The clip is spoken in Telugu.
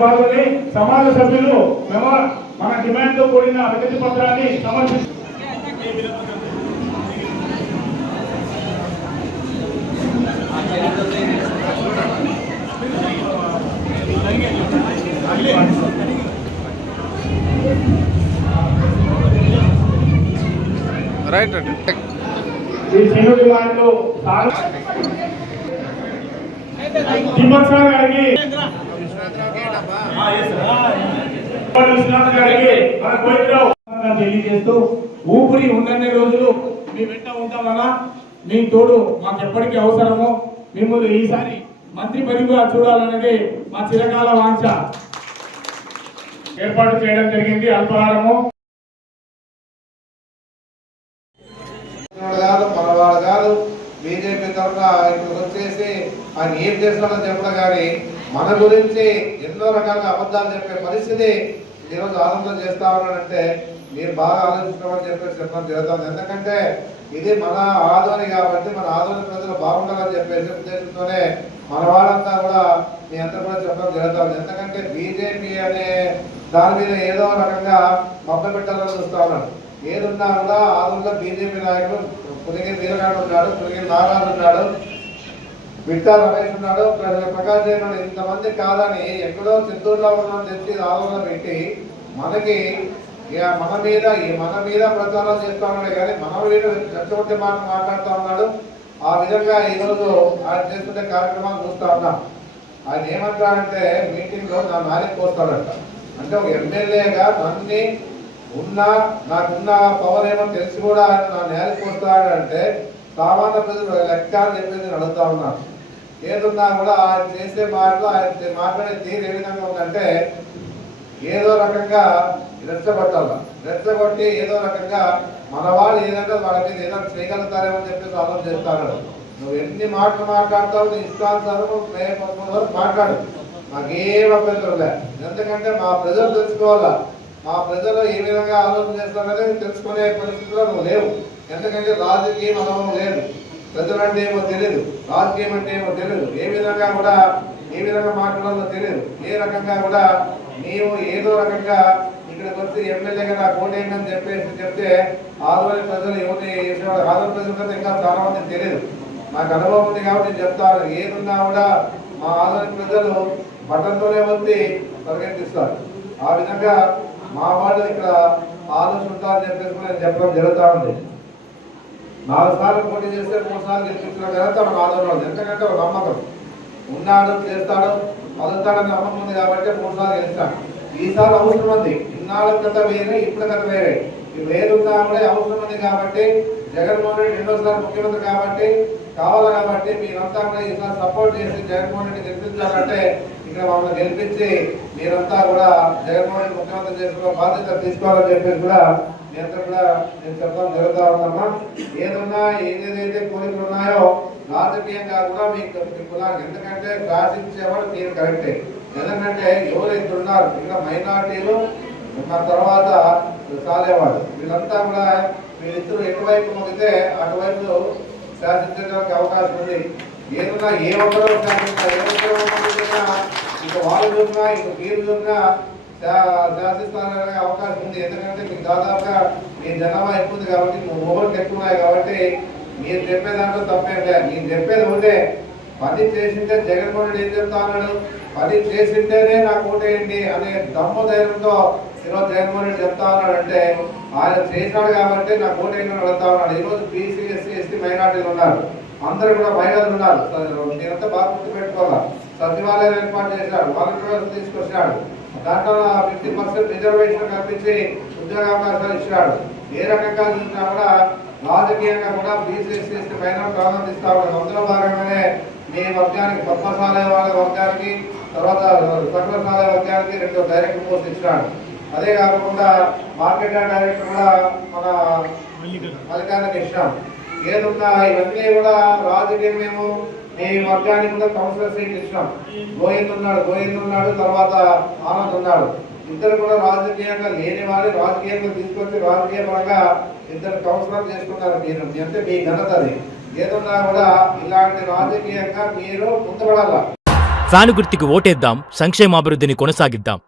పాల్గొని సమాజ సభ్యులు మేము మన డిమాండ్తో కూడిన వినతి పత్రాన్ని సమర్పి రైట్ అండి ఈ గారికి గారికి మన కోరికరావు తెలియజేస్తూ ఊపిరి ఉన్నన్ని రోజులు మీ వెంట ఉంటామన్నా మీ తోడు మాకు ఎప్పటికీ అవసరము. మిమ్మల్ని ఈసారి మంత్రి పరిగా చూడాలన్నది మా చిరకాల వాంఛ. ఏర్పాటు చేయడం జరిగింది. అల్పహారము. కాదు మనవాడు కాదు బీజేపీ తరఫున ఇక్కడికి వచ్చేసి ఆయన ఏం చేస్తాడో చెప్పడం కానీ మన గురించి ఎన్నో రకాల అబద్ధాలు చెప్పే పరిస్థితి ఈరోజు ఆనందం చేస్తా ఉన్నాడంటే మీరు బాగా ఆలోచించమని చెప్పేసి చెప్పడం జరుగుతుంది. ఎందుకంటే ఇది మన ఆదోని కాబట్టి మన ఆదోని ప్రజలు బాగుండాలని చెప్పేసి ఉద్దేశంతోనే మన వాళ్ళంతా కూడా మీ అందరూ కూడా చెప్పడం జరుగుతుంది. ఎందుకంటే బీజేపీ అనే దాని మీద ఏదో రకంగా మభ్య పెట్టాలని చూస్తా ఉన్నాడు ఏదున్నా కూడా ఆదుల్లో బీజేపీ నాయకుడు పులిగి వీరగాడు ఉన్నాడు పులిగి నారాజు ఉన్నాడు విట్టా రమేష్ ఉన్నాడు ప్రకాశ్ ప్రకాష్ ఉన్నాడు. ఇంతమంది కాదని ఎక్కడో చిత్తూరులో ఉన్న తెచ్చి ఆలోచన పెట్టి మనకి ఇక మన మీద ఈ మన మీద ప్రచారం చేస్తా ఉన్నాడు కానీ మన వీడు చచ్చగొట్టి మాట మాట్లాడుతూ ఉన్నాడు. ఆ విధంగా ఈరోజు ఆయన చేస్తున్న కార్యక్రమాలు చూస్తా ఉన్నాం. ఆయన ఏమంటాడంటే మీటింగ్లో నా నాలుగు పోస్తాడంట అంటే ఒక ఎమ్మెల్యేగా నన్ని ఉన్నా నాకున్న పవర్ ఏమో తెలిసి కూడా ఆయన నా నేలకు వస్తాడంటే సామాన్య ప్రజలు లెక్క అని చెప్పేసి నేను అడుగుతా ఉన్నాను ఏదున్నా కూడా ఆయన చేసే మార్గం ఆయన మాట్లాడే తీరు ఏ విధంగా ఉందంటే ఏదో రకంగా రెచ్చగొట్టాల. రెచ్చగొట్టి ఏదో రకంగా మన వాళ్ళు ఏదంటే వాళ్ళ మీద చేయగలుగుతారేమో అని చెప్పేసి ఆలోచన చేస్తాడు. నువ్వు ఎన్ని మాటలు మాట్లాడతావు నీ ఇష్టానుసారం రేపు వరకు మాట్లాడు. మాకేం అభ్యంతరం లే. ఎందుకంటే మా ప్రజలు తెలుసుకోవాలా? మా ప్రజలు ఏ విధంగా ఆలోచన చేస్తారనేది తెలుసుకునే పరిస్థితిలో నువ్వు లేవు. ఎందుకంటే రాజకీయం అనుభవం లేదు. ప్రజలు అంటే ఏమో తెలియదు రాజకీయం అంటే ఏమో తెలియదు ఏ విధంగా కూడా ఏ విధంగా మాట్లాడాలో తెలియదు. ఏ రకంగా కూడా మేము ఏదో రకంగా ఇక్కడికి వచ్చి ఎమ్మెల్యేగా నాకు ఓటేయమని చెప్పేసి చెప్తే ఆదివారి ప్రజలు ఎవరిని చేసేవాడు ప్రజల కంటే ఇంకా చాలా మంది తెలియదు. నాకు అనుభవం ఉంది కాబట్టి నేను చెప్తాను. ఏదున్నా కూడా మా ఆదివారి ప్రజలు బటన్తోనే వచ్చి పరిగెత్తిస్తారు. ఆ విధంగా మా వాళ్ళు ఇక్కడ ఆలోచన ఉంటారని చెప్పేసి నేను చెప్పడం జరుగుతూ ఉంది. నాలుగు సార్లు పోటీ చేస్తే మూడు సార్లు గెలిపించిన ఘనత మన ఆదరణ ఎందుకంటే ఒక నమ్మకం. ఉన్నాడు చేస్తాడు వదులుతాడని నమ్మకం ఉంది కాబట్టి మూడు సార్లు గెలిచాడు ఈసారి అవసరం ఉంది. ఇన్నాళ్ళ కథ వేరే ఇప్పుడు కథ వేరే. ఈ వేరున్నా కూడా అవసరం ఉంది కాబట్టి జగన్మోహన్ రెడ్డి రెండోసారి ముఖ్యమంత్రి కాబట్టి కావాలి కాబట్టి మీరంతా కూడా ఈసారి సపోర్ట్ చేసి జగన్మోహన్ రెడ్డి గెలిపించాలంటే ఇక్కడ మమ్మల్ని గెలిపించి మీరంతా కూడా జగన్మోహన్ రెడ్డి ముఖ్యమంత్రి చేసుకున్న బాధ్యత తీసుకోవాలని చెప్పేసి కూడా మీ కూడా నేను చెప్పడం జరుగుతా ఉందమ్మా. ఏదన్నా ఏదేదైతే కోరికలు ఉన్నాయో రాజకీయంగా కూడా మీకు మీకు ఎందుకంటే శాసించేవాడు మీరు కరెక్టే. ఎందుకంటే ఎవరైతే ఉన్నారు ఇంకా మైనార్టీలు ఉన్న తర్వాత సాలేవాడు వీళ్ళంతా కూడా వీళ్ళిద్దరు ఎటువైపు మొగితే అటువైపు శాసించడానికి అవకాశం ఉంది. ఏదన్నా ఏ ఒక్కరో శాసించినా ఏ ఇక వాళ్ళు చూసినా ఇక మీరు చూసినా శా- శాసిస్తారనే అవకాశం ఉంది. ఎందుకంటే మీకు దాదాపుగా మీ జనాభా ఎక్కువ ఉంది కాబట్టి మీ ఓవర్కి ఎక్కువ ఉన్నాయి కాబట్టి నేను చెప్పే దాంట్లో తప్పేం లేదు చెప్పేది ఒకటే పని చేసింటే జగన్మోహన్ రెడ్డి ఏం చెప్తా అన్నాడు పని చేసింటేనే నాకు ఓటేయండి అనే దమ్ము ధైర్యంతో ఈరోజు జగన్మోహన్ రెడ్డి చెప్తా ఉన్నాడు అంటే ఆయన చేసినాడు కాబట్టి నాకు ఓటేయండి వెళ్తా అడుగుతా ఉన్నాడు. ఈరోజు బీసీ ఎస్సీ ఎస్టీ మైనార్టీలు ఉన్నారు. అందరూ కూడా మహిళలు ఉన్నారు. నేనంతా బాగా గుర్తుపెట్టుకోవాలి సచివాలయం ఏర్పాటు చేశాడు వాళ్ళకి తీసుకొచ్చాడు దాంట్లో ఫిఫ్టీ పర్సెంట్ రిజర్వేషన్ కల్పించి ఉద్యోగ అవకాశాలు ఇచ్చాడు ఏ రకంగా చూసినా కూడా రాజకీయంగా కూడా బీసీఎస్సీ పైన ప్రారంభిస్తా అందులో భాగంగానే మీ వర్గానికి పద్మశాలయ వాళ్ళ వర్గానికి తర్వాత సకలశాలయ వర్గానికి రెండు డైరెక్ట్ పోస్ట్ ఇచ్చినాడు. అదే కాకుండా మార్కెట్ డైరెక్టర్ కూడా మన మల్లికార్జున ఇచ్చినాం. ఏదున్నా ఇవన్నీ కూడా రాజకీయం మేము మీ వర్గానికి కూడా కౌన్సిలర్ సీట్ ఇచ్చినాం. గోవింద్ ఉన్నాడు గోవింద్ ఉన్నాడు తర్వాత ఆనంద్ ఉన్నాడు. ఇద్దరు కూడా రాజకీయంగా లేని వారి రాజకీయంగా తీసుకొచ్చి రాజకీయ పరంగా ఇద్దరు కౌన్సిలర్ చేసుకున్నారు మీరు. అంటే మీ ఘనత అది. ఏదన్నా కూడా ఇలాంటి రాజకీయంగా మీరు ముందుపడాల? ఫ్యాను గుర్తుకి ఓటేద్దాం సంక్షేమాభివృద్ధిని కొనసాగిద్దాం.